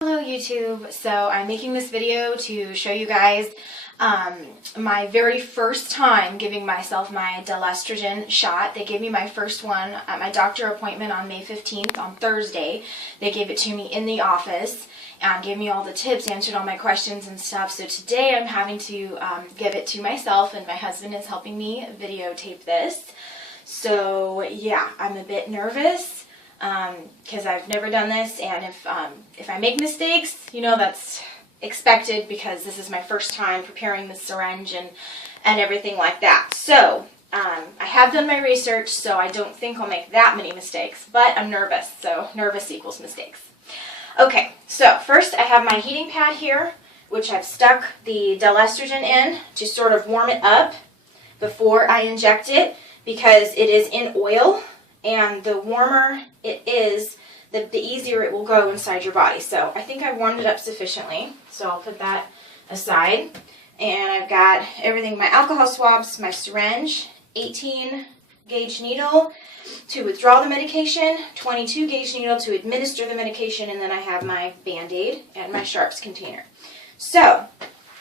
Hello YouTube, so I'm making this video to show you guys my very first time giving myself my Delestrogen shot. They gave me my first one at my doctor appointment on May 15th on Thursday. They gave it to me in the office and gave me all the tips, answered all my questions and stuff. So today I'm having to give it to myself, and my husband is helping me videotape this. So yeah, I'm a bit nervous because I've never done this, and if I make mistakes, you know, that's expected because this is my first time preparing the syringe and everything like that. So I have done my research, so I don't think I'll make that many mistakes, but I'm nervous, so nervous equals mistakes. Okay, so first I have my heating pad here, which I've stuck the Delestrogen in to sort of warm it up before I inject it, because it is in oil, and the warmer it is, the easier it will go inside your body. So I think I warmed it up sufficiently, so I'll put that aside. And I've got everything, my alcohol swabs, my syringe, 18 gauge needle to withdraw the medication, 22 gauge needle to administer the medication, and then I have my Band-Aid and my sharps container. So,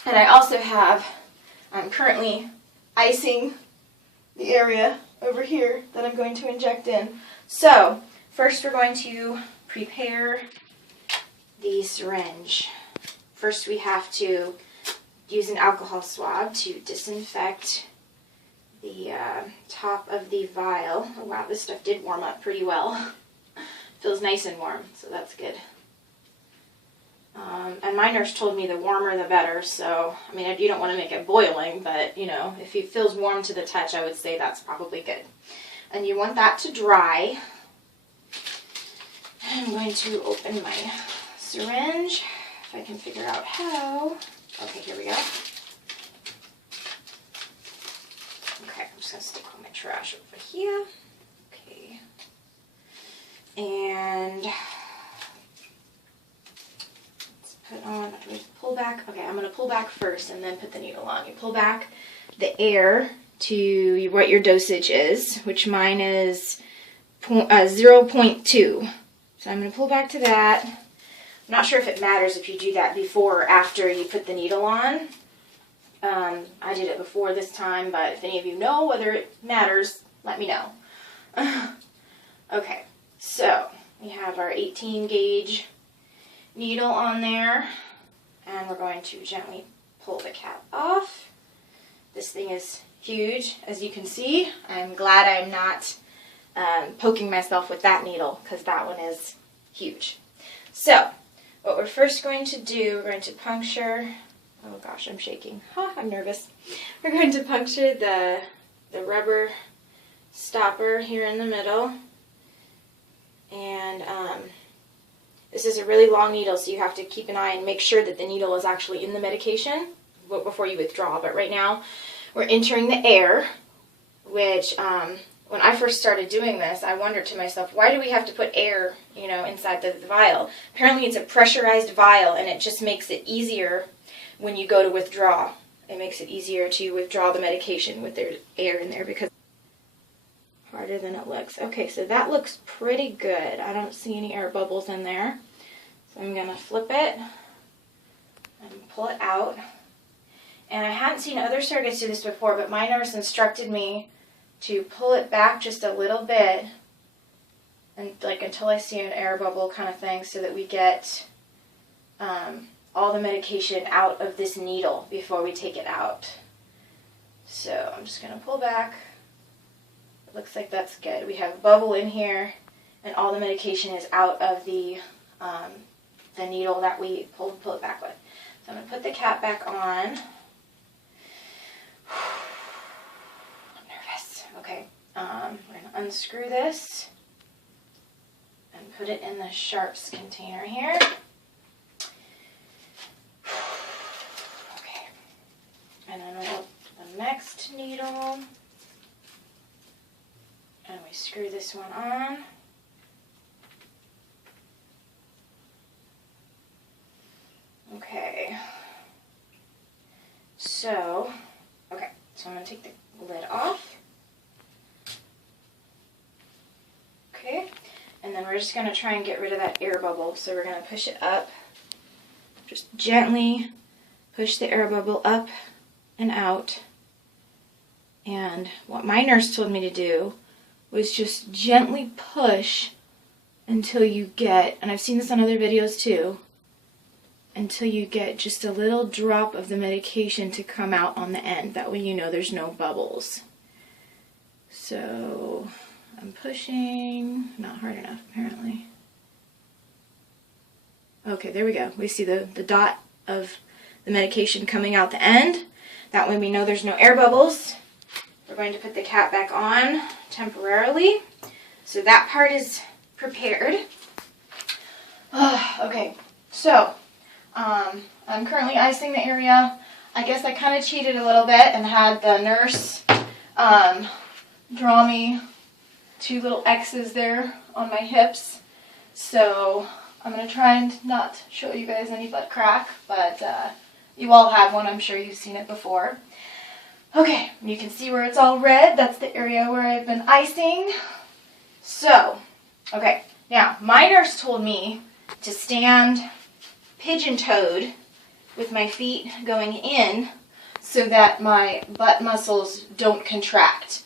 and I also have, I'm currently icing the area over here that I'm going to inject in. So, first we're going to prepare the syringe. First we have to use an alcohol swab to disinfect the top of the vial. Oh wow, this stuff did warm up pretty well. Feels nice and warm, so that's good. And my nurse told me the warmer the better, so, I mean, you don't want to make it boiling, but, you know, if it feels warm to the touch, I would say that's probably good. And you want that to dry. I'm going to open my syringe, if I can figure out how. Okay, here we go. Okay, I'm just going to stick all my trash over here. Okay. And put on, do we pull back? Okay, I'm going to pull back first and then put the needle on. You pull back the air to what your dosage is, which mine is 0.2. So I'm going to pull back to that. I'm not sure if it matters if you do that before or after you put the needle on. I did it before this time, but if any of you know whether it matters, let me know. Okay, so we have our 18 gauge needle on there, and we're going to gently pull the cap off. This thing is huge, as you can see. I'm glad I'm not poking myself with that needle, because that one is huge. So, what we're first going to do, we're going to puncture, oh gosh, I'm shaking, I'm nervous. We're going to puncture the rubber stopper here in the middle, and this is a really long needle, so you have to keep an eye and make sure that the needle is actually in the medication before you withdraw. But right now, we're entering the air, which, when I first started doing this, I wondered to myself, why do we have to put air, you know, inside the vial? Apparently it's a pressurized vial, and it just makes it easier when you go to withdraw. It makes it easier to withdraw the medication with their air in there, because harder than it looks. Okay, so that looks pretty good. I don't see any air bubbles in there. So I'm going to flip it and pull it out. And I hadn't seen other surrogates do this before, but my nurse instructed me to pull it back just a little bit, and like until I see an air bubble kind of thing, so that we get all the medication out of this needle before we take it out. So I'm just going to pull back. It looks like that's good. We have a bubble in here, and all the medication is out of the needle that we pull it back with. So I'm going to put the cap back on. I'm nervous. Okay, we're going to unscrew this and put it in the sharps container here. Okay, and then we'll put the next needle. And we screw this one on. Okay. So I'm going to take the lid off. Okay. And then we're just going to try and get rid of that air bubble. So we're going to push it up just gently push the air bubble up and out. And what my nurse told me to do was just gently push until you get, and I've seen this on other videos too, until you get just a little drop of the medication to come out on the end. That way you know there's no bubbles. So I'm pushing, not hard enough apparently. Okay, there we go. We see the dot of the medication coming out the end. That way we know there's no air bubbles. We're going to put the cap back on temporarily. So that part is prepared. Okay, so I'm currently icing the area. I guess I kind of cheated a little bit and had the nurse draw me 2 little X's there on my hips. So I'm going to try and not show you guys any butt crack, but you all have one. I'm sure you've seen it before. Okay, you can see where it's all red. That's the area where I've been icing. So, okay, now my nurse told me to stand pigeon-toed with my feet going in so that my butt muscles don't contract.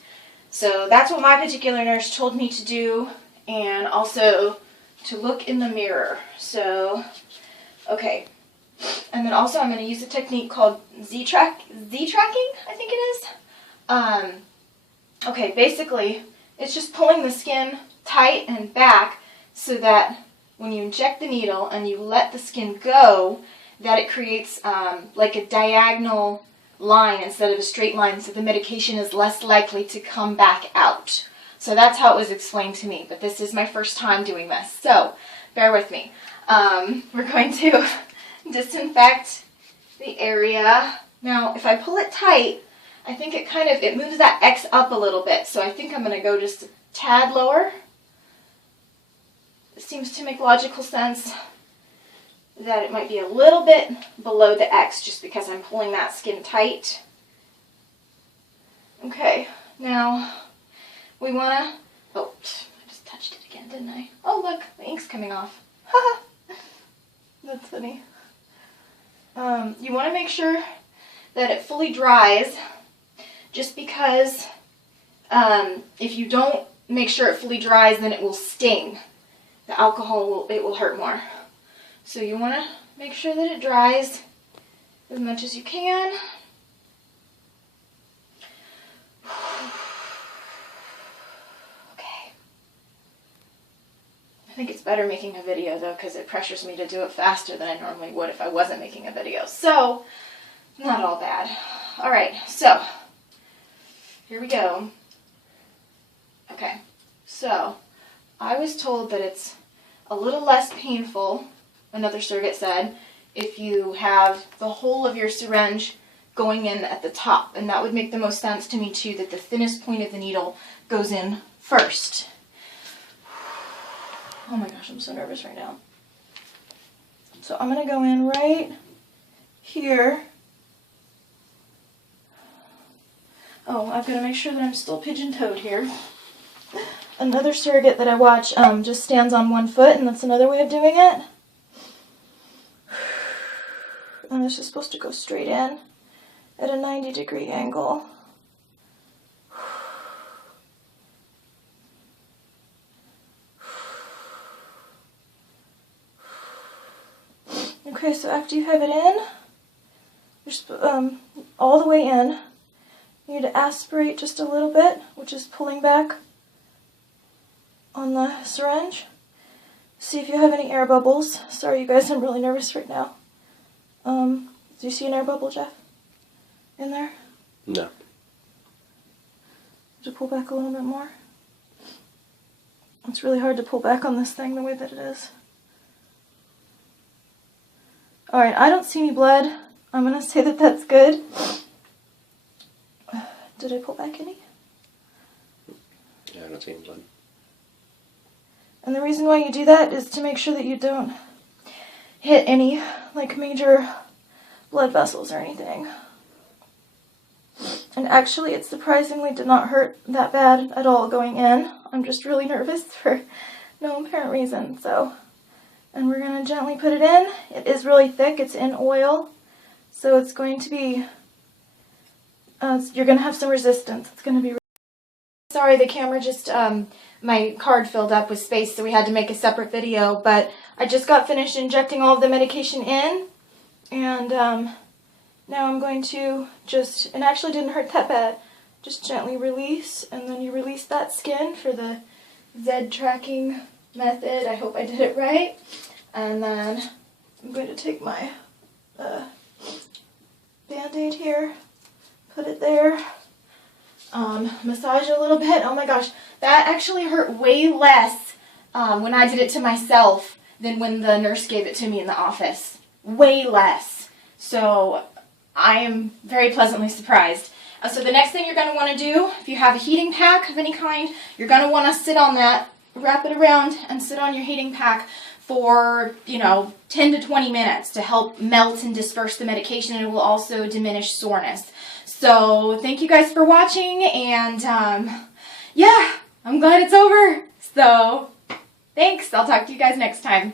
So that's what my particular nurse told me to do, and also to look in the mirror. So, okay. And then also I'm going to use a technique called Z-tracking, I think it is. Okay, basically it's just pulling the skin tight and back so that when you inject the needle and you let the skin go, that it creates like a diagonal line instead of a straight line, so the medication is less likely to come back out. So that's how it was explained to me, but this is my first time doing this, so bear with me. We're going to disinfect the area. Now, if I pull it tight, I think it moves that X up a little bit, so I think I'm going to go just a tad lower. It seems to make logical sense that it might be a little bit below the X just because I'm pulling that skin tight. Okay, now we want to, oh, I just touched it again, didn't I? Oh, look, the ink's coming off. Haha, that's funny. You want to make sure that it fully dries, just because if you don't make sure it fully dries, then it will sting. The alcohol will hurt more. So you want to make sure that it dries as much as you can. Okay. I think it's better making a video though, because it pressures me to do it faster than I normally would if I wasn't making a video. So, not all bad. Alright, so, here we go. Okay, so, I was told that it's a little less painful, another surrogate said, if you have the whole of your syringe going in at the top. And that would make the most sense to me too, that the thinnest point of the needle goes in first. Oh my gosh, I'm so nervous right now. So I'm going to go in right here. Oh, I've got to make sure that I'm still pigeon-toed here. Another surrogate that I watch just stands on one foot, and that's another way of doing it. And this is supposed to go straight in at a 90-degree angle. Okay, so after you have it in, just all the way in, you need to aspirate just a little bit, which is pulling back on the syringe. See if you have any air bubbles. Sorry you guys, I'm really nervous right now. Do you see an air bubble, Jeff? In there? No. To pull back a little bit more. It's really hard to pull back on this thing the way that it is. Alright, I don't see any blood. I'm going to say that that's good. Did I pull back any? Yeah, I don't see any blood. And the reason why you do that is to make sure that you don't hit any, like, major blood vessels or anything. And actually, it surprisingly did not hurt that bad at all going in. I'm just really nervous for no apparent reason, so And we're going to gently put it in. It is really thick. It's in oil. So it's going to be, you're going to have some resistance. It's going to be, sorry, the camera just, my card filled up with space, so we had to make a separate video. But I just got finished injecting all of the medication in. And now I'm going to just, it actually didn't hurt that bad, just gently release. And then you release that skin for the Z tracking method. I hope I did it right. And then I'm going to take my Band-Aid here, put it there, massage a little bit. Oh my gosh, that actually hurt way less when I did it to myself than when the nurse gave it to me in the office. Way less. So I am very pleasantly surprised. So the next thing you're going to want to do, if you have a heating pack of any kind, you're going to want to sit on that, wrap it around, and sit on your heating pack for, 10 to 20 minutes to help melt and disperse the medication, and it will also diminish soreness. So thank you guys for watching, and yeah, I'm glad it's over. So thanks. I'll talk to you guys next time.